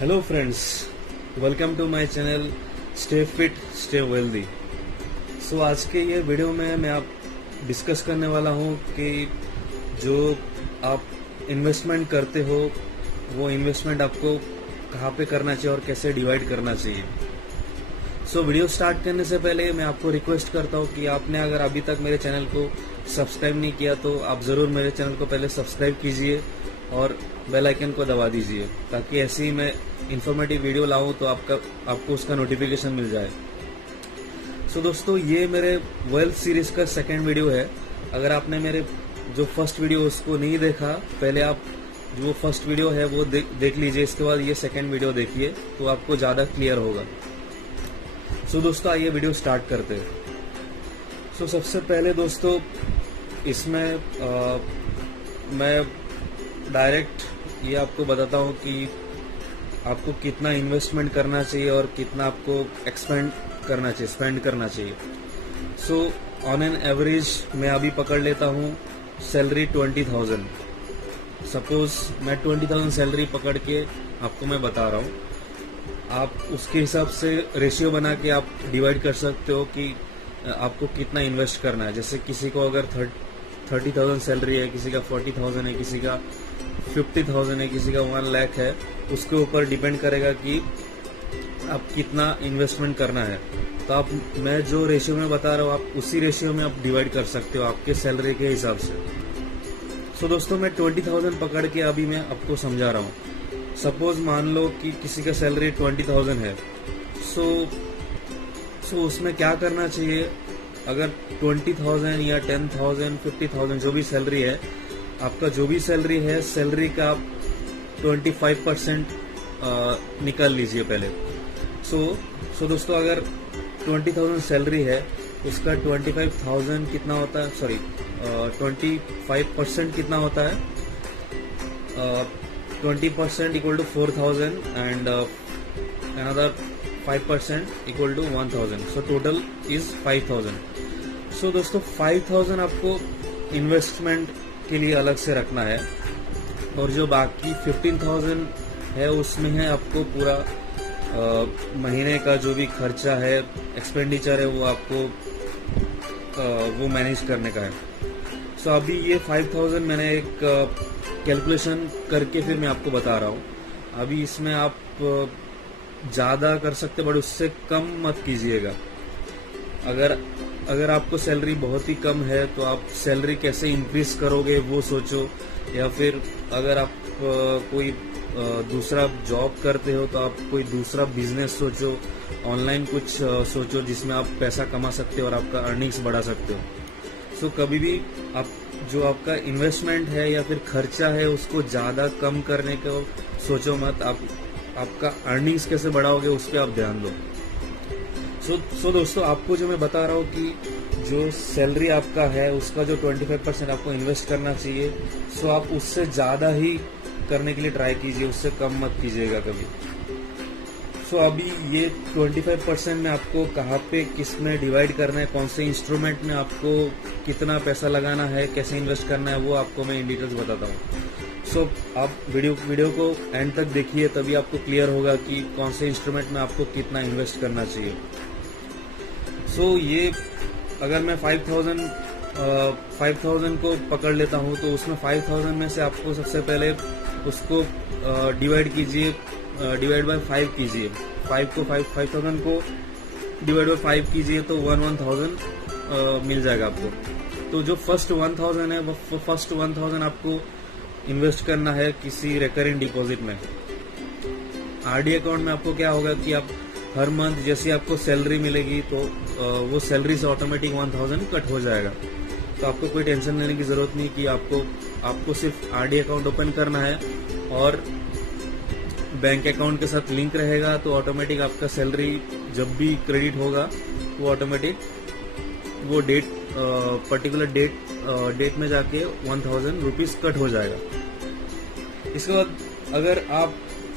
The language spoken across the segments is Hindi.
Hello friends, welcome to my channel stay fit stay wealthy. So आज के ये वीडियो में मैं आप डिस्कस करने वाला हूँ कि जो आप इन्वेस्टमेंट करते हो वो इन्वेस्टमेंट आपको कहाँ पे करना चाहिए और कैसे डिवाइड करना चाहिए। सो वीडियो स्टार्ट करने से पहले मैं आपको रिक्वेस्ट करता हूँ कि आपने अगर अभी तक मेरे चैनल को सब्सक्राइब नहीं किया तो आप ज़रूर मेरे चैनल को पहले सब्सक्राइब कीजिए और बेल आइकन को दबा दीजिए, ताकि ऐसे ही मैं इन्फॉर्मेटिव वीडियो लाऊं तो आपको उसका नोटिफिकेशन मिल जाए। सो दोस्तों, ये मेरे वेल्थ सीरीज का सेकंड वीडियो है। अगर आपने मेरे जो फर्स्ट वीडियो उसको नहीं देखा, पहले आप जो फर्स्ट वीडियो है वो देख लीजिए, इसके बाद ये सेकंड वीडियो देखिए तो आपको ज़्यादा क्लियर होगा। सो दोस्तों, आइए वीडियो स्टार्ट करते हैं। सो सबसे पहले दोस्तों, इसमें मैं डायरेक्ट ये आपको बताता हूँ कि आपको कितना इन्वेस्टमेंट करना चाहिए और कितना आपको स्पेंड करना चाहिए। सो ऑन एन एवरेज मैं अभी पकड़ लेता हूँ सैलरी 20,000। सपोज मैं 20,000 सैलरी पकड़ के आपको मैं बता रहा हूँ, आप उसके हिसाब से रेशियो बना के आप डिवाइड कर सकते हो कि आपको कितना इन्वेस्ट करना है। जैसे किसी को अगर 30,000 सैलरी है, किसी का 40,000 है, किसी का 50,000 है, किसी का 1 लाख है, उसके ऊपर डिपेंड करेगा कि आप कितना इन्वेस्टमेंट करना है। तो आप मैं जो रेशियो में बता रहा हूँ आप उसी रेशियो में आप डिवाइड कर सकते हो आपके सैलरी के हिसाब से। सो दोस्तों, मैं 20,000 पकड़ के अभी मैं आपको समझा रहा हूँ। सपोज मान लो कि किसी का सैलरी 20,000 है। सो उसमें क्या करना चाहिए, अगर 20,000 या 10,000 50,000 जो भी सैलरी है, आपका जो भी सैलरी है, सैलरी का आप 25% निकाल लीजिए पहले। सो दोस्तों, अगर 20,000 सैलरी है, उसका 25,000 कितना होता है, 25% कितना होता है, 20% equal to 4,000 and another 5% equal to 1,000। So total is 5,000। So दोस्तों, 5,000 आपको इन्वेस्टमेंट के लिए अलग से रखना है और जो बाकी 15,000 है उसमें है आपको पूरा महीने का जो भी खर्चा है, एक्सपेंडिचर है, वो आपको वो मैनेज करने का है। सो अभी ये 5,000 मैंने एक कैलकुलेशन करके फिर मैं आपको बता रहा हूँ। अभी इसमें आप ज़्यादा कर सकते बट उससे कम मत कीजिएगा। अगर आपको सैलरी बहुत ही कम है तो आप सैलरी कैसे इंक्रीज करोगे वो सोचो, या फिर अगर आप कोई दूसरा जॉब करते हो तो आप कोई दूसरा बिजनेस सोचो, ऑनलाइन कुछ सोचो जिसमें आप पैसा कमा सकते हो और आपका अर्निंग्स बढ़ा सकते हो। सो कभी भी आप जो आपका इन्वेस्टमेंट है या फिर खर्चा है उसको ज़्यादा कम करने को सोचो मत। आपका अर्निंग्स कैसे बढ़ाओगे उस पर आप ध्यान दो। सो दोस्तों, आपको जो मैं बता रहा हूँ कि जो सैलरी आपका है उसका जो 25% आपको इन्वेस्ट करना चाहिए, सो आप उससे ज़्यादा ही करने के लिए ट्राई कीजिए, उससे कम मत कीजिएगा कभी। सो अभी ये 25% में आपको कहाँ पे किस में डिवाइड करना है, कौन से इंस्ट्रूमेंट में आपको कितना पैसा लगाना है, कैसे इन्वेस्ट करना है, वो आपको मैं इन डिटेल्स बताता हूँ। सो आप वीडियो को एंड तक देखिए, तभी आपको क्लियर होगा कि कौन से इंस्ट्रूमेंट में आपको कितना इन्वेस्ट करना चाहिए। सो ये अगर मैं 5,000 को पकड़ लेता हूँ तो उसमें 5,000 में से आपको सबसे पहले उसको डिवाइड कीजिए, डिवाइड बाय 5 कीजिए। 5,000 को डिवाइड बाय 5 कीजिए तो 1,000 मिल जाएगा आपको। तो जो फर्स्ट 1,000 है वो फर्स्ट 1,000 आपको इन्वेस्ट करना है किसी रिकरिंग डिपॉजिट में। आरडी अकाउंट में आपको क्या होगा कि आप हर मंथ जैसे आपको सैलरी मिलेगी तो वो सैलरी से ऑटोमेटिक 1,000 कट हो जाएगा। तो आपको कोई टेंशन लेने की जरूरत नहीं कि आपको सिर्फ आरडी अकाउंट ओपन करना है और बैंक अकाउंट के साथ लिंक रहेगा, तो ऑटोमेटिक आपका सैलरी जब भी क्रेडिट होगा वो ऑटोमेटिक वो पर्टिकुलर डेट में जाके 1,000 रुपीज कट हो जाएगा। इसके बाद अगर आप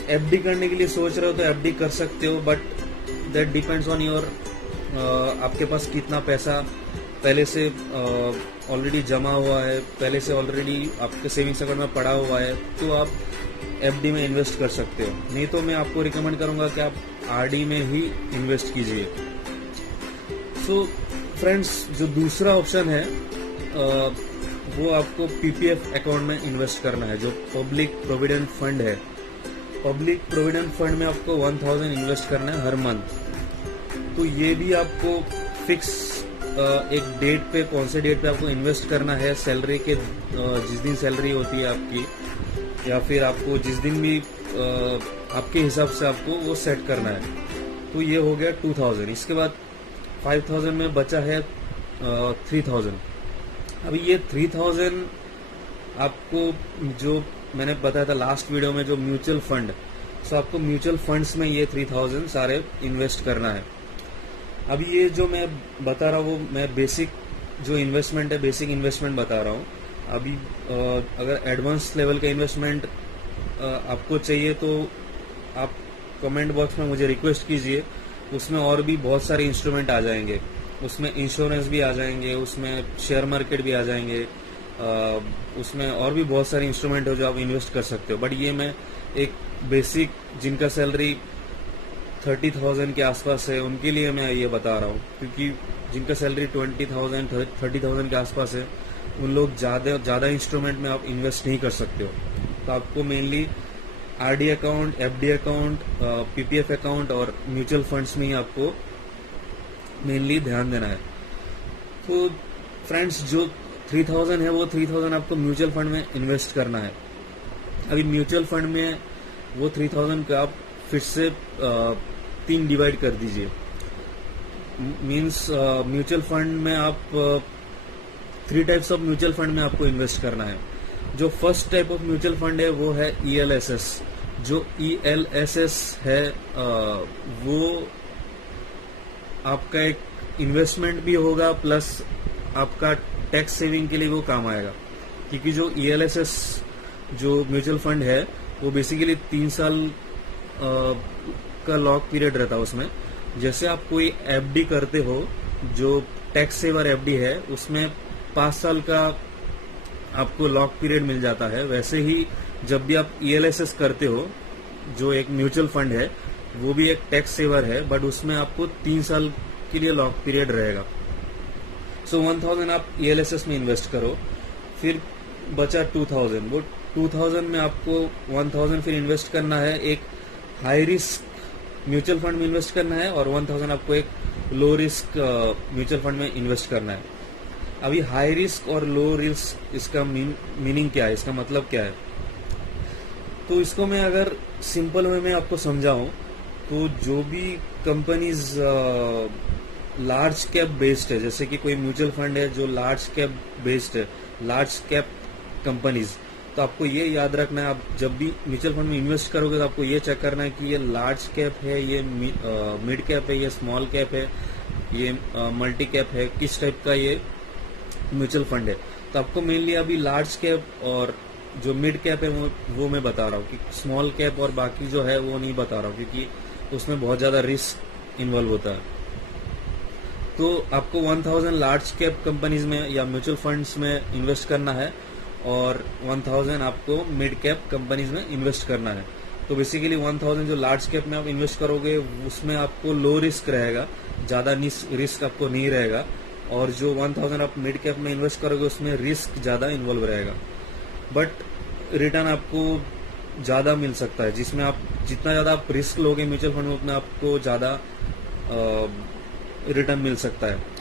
एफडी करने के लिए सोच रहे हो तो एफडी कर सकते हो, but that depends on your आपके पास कितना पैसा पहले से ऑलरेडी जमा हुआ है, पहले से ऑलरेडी आपके सेविंग्स अकाउंट में पड़ा हुआ है, तो आप एफडी में इन्वेस्ट कर सकते हो, नहीं तो मैं आपको रिकमेंड करूंगा कि आप आरडी में ही इन्वेस्ट कीजिए। सो फ्रेंड्स, जो दूसरा ऑप्शन है वो आपको पीपीएफ अकाउंट में इन्वेस्ट करना है, जो पब्लिक प्रोविडेंट फंड है। पब्लिक प्रोविडेंट फंड में आपको 1000 इन्वेस्ट करना है हर मंथ। तो ये भी आपको फिक्स एक डेट पे, कौन से डेट पे आपको इन्वेस्ट करना है, सैलरी के जिस दिन सैलरी होती है आपकी, या फिर आपको जिस दिन भी आपके हिसाब से आपको वो सेट करना है। तो ये हो गया 2000। इसके बाद 5000 में बचा है 3000। अभी ये 3000 आपको, जो मैंने बताया था लास्ट वीडियो में, जो म्यूचुअल फंड, सो आपको म्यूचुअल फंड्स में ये 3000 सारे इन्वेस्ट करना है। अभी ये जो मैं बता रहा हूँ वो मैं बेसिक जो इन्वेस्टमेंट है, बेसिक इन्वेस्टमेंट बता रहा हूँ। अभी अगर एडवांस लेवल का इन्वेस्टमेंट आपको चाहिए तो आप कमेंट बॉक्स में मुझे रिक्वेस्ट कीजिए, उसमें और भी बहुत सारे इंस्ट्रूमेंट आ जाएंगे, उसमें इंश्योरेंस भी आ जाएंगे, उसमें शेयर मार्केट भी आ जाएंगे, उसमें और भी बहुत सारे इंस्ट्रूमेंट हो जो आप इन्वेस्ट कर सकते हो। बट ये मैं एक बेसिक, जिनका सैलरी 30,000 के आसपास है, उनके लिए मैं ये बता रहा हूँ, क्योंकि जिनका सैलरी 20,000 30,000 के आसपास है, उन लोग ज़्यादा इंस्ट्रूमेंट में आप इन्वेस्ट नहीं कर सकते हो। तो आपको mainly RD account, FD account, PPF account और म्यूचुअल फंड्स में ही आपको मेनली ध्यान देना है। तो फ्रेंड्स, जो 3000 है वो 3000 आपको म्यूचुअल फंड में इन्वेस्ट करना है। अभी म्यूचुअल फंड में वो 3000 का आप फिर से 3 डिवाइड कर दीजिए। मीन्स म्यूचुअल फंड में आप 3 टाइप्स ऑफ म्यूचुअल फंड में आपको इन्वेस्ट करना है। जो first type of mutual fund है वो है ELSS। जो ELSS है वो आपका एक इन्वेस्टमेंट भी होगा, प्लस आपका टैक्स सेविंग के लिए वो काम आएगा। क्योंकि जो ELSS जो म्यूचुअल फंड है वो बेसिकली 3 साल का लॉक पीरियड रहता है उसमें। जैसे आप कोई एफडी करते हो, जो टैक्स सेवर एफडी है, उसमें 5 साल का आपको लॉक पीरियड मिल जाता है। वैसे ही जब भी आप ELSS करते हो, जो एक म्यूचुअल फंड है, वो भी एक टैक्स सेवर है, बट उसमें आपको 3 साल के लिए लॉक पीरियड रहेगा। सो 1000 आप ELSS में इन्वेस्ट करो, फिर बचा 2000। वो 2000 में आपको 1000 फिर इन्वेस्ट करना है एक हाई रिस्क म्यूचुअल फंड में इन्वेस्ट करना है, और 1000 आपको एक लो रिस्क म्यूचुअल फंड में इन्वेस्ट करना है। अभी हाई रिस्क और लो रिस्क, इसका मीनिंग क्या है, इसका मतलब क्या है? तो इसको मैं अगर सिंपल वे में आपको समझाऊं, तो जो भी कंपनीज लार्ज कैप बेस्ड है, जैसे कि कोई म्यूचुअल फंड है जो लार्ज कैप बेस्ड है, लार्ज कैप कंपनीज, तो आपको ये याद रखना है, आप जब भी म्यूचुअल फंड में इन्वेस्ट करोगे तो आपको ये चेक करना है कि ये लार्ज कैप है, ये मिड कैप है, ये स्मॉल कैप है, ये मल्टी कैप है, किस टाइप का ये म्यूचुअल फंड है। तो आपको मेनली अभी लार्ज कैप और जो मिड कैप है वो मैं बता रहा हूँ, कि स्मॉल कैप और बाकी जो है वो नहीं बता रहा हूँ, क्योंकि उसमें बहुत ज़्यादा रिस्क इन्वॉल्व होता है। तो आपको 1000 लार्ज कैप कंपनीज में या म्यूचुअल फंड्स में इन्वेस्ट करना है, और 1000 आपको मिड कैप कंपनीज में इन्वेस्ट करना है। तो बेसिकली 1000 जो लार्ज कैप में आप इन्वेस्ट करोगे उसमें आपको लो रिस्क रहेगा, ज़्यादा रिस्क आपको नहीं रहेगा, और जो 1000 आप मिड कैप में इन्वेस्ट करोगे उसमें रिस्क ज़्यादा इन्वॉल्व रहेगा, बट रिटर्न आपको ज़्यादा मिल सकता है। जिसमें आप जितना ज़्यादा आप रिस्क लोगे म्यूचुअल फंड में, उतना आपको ज़्यादा रिटर्न मिल सकता है।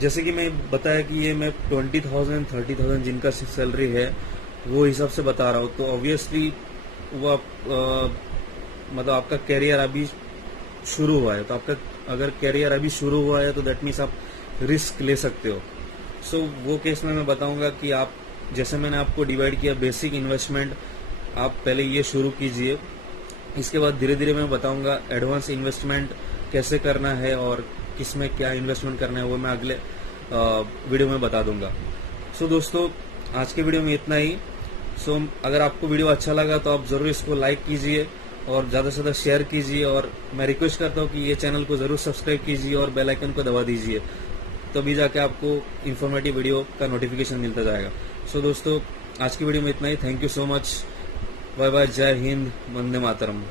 जैसे कि मैं बताया कि ये मैं 20,000 30,000 जिनका सैलरी है वो हिसाब से बता रहा हूँ। तो ऑब्वियसली वो आप मतलब आपका कैरियर अभी शुरू हुआ है, तो आपका अगर कैरियर अभी शुरू हुआ है तो दैट मीन्स आप रिस्क ले सकते हो। सो वो केस में मैं बताऊंगा कि आप, जैसे मैंने आपको डिवाइड किया बेसिक इन्वेस्टमेंट, आप पहले ये शुरू कीजिए, इसके बाद धीरे धीरे मैं बताऊंगा एडवांस इन्वेस्टमेंट कैसे करना है और किस में क्या इन्वेस्टमेंट करना है, वो मैं अगले वीडियो में बता दूंगा। सो दोस्तों, आज के वीडियो में इतना ही। सो अगर आपको वीडियो अच्छा लगा तो आप ज़रूर इसको लाइक कीजिए और ज़्यादा से ज़्यादा शेयर कीजिए, और मैं रिक्वेस्ट करता हूँ कि ये चैनल को ज़रूर सब्सक्राइब कीजिए और बेल आइकन को दबा दीजिए, तभी जाके आपको इन्फॉर्मेटिव वीडियो का नोटिफिकेशन मिलता जाएगा। सो दोस्तों, आज की वीडियो में इतना ही। Thank you so much. Bye bye, जय हिंद, वंदे मातरम।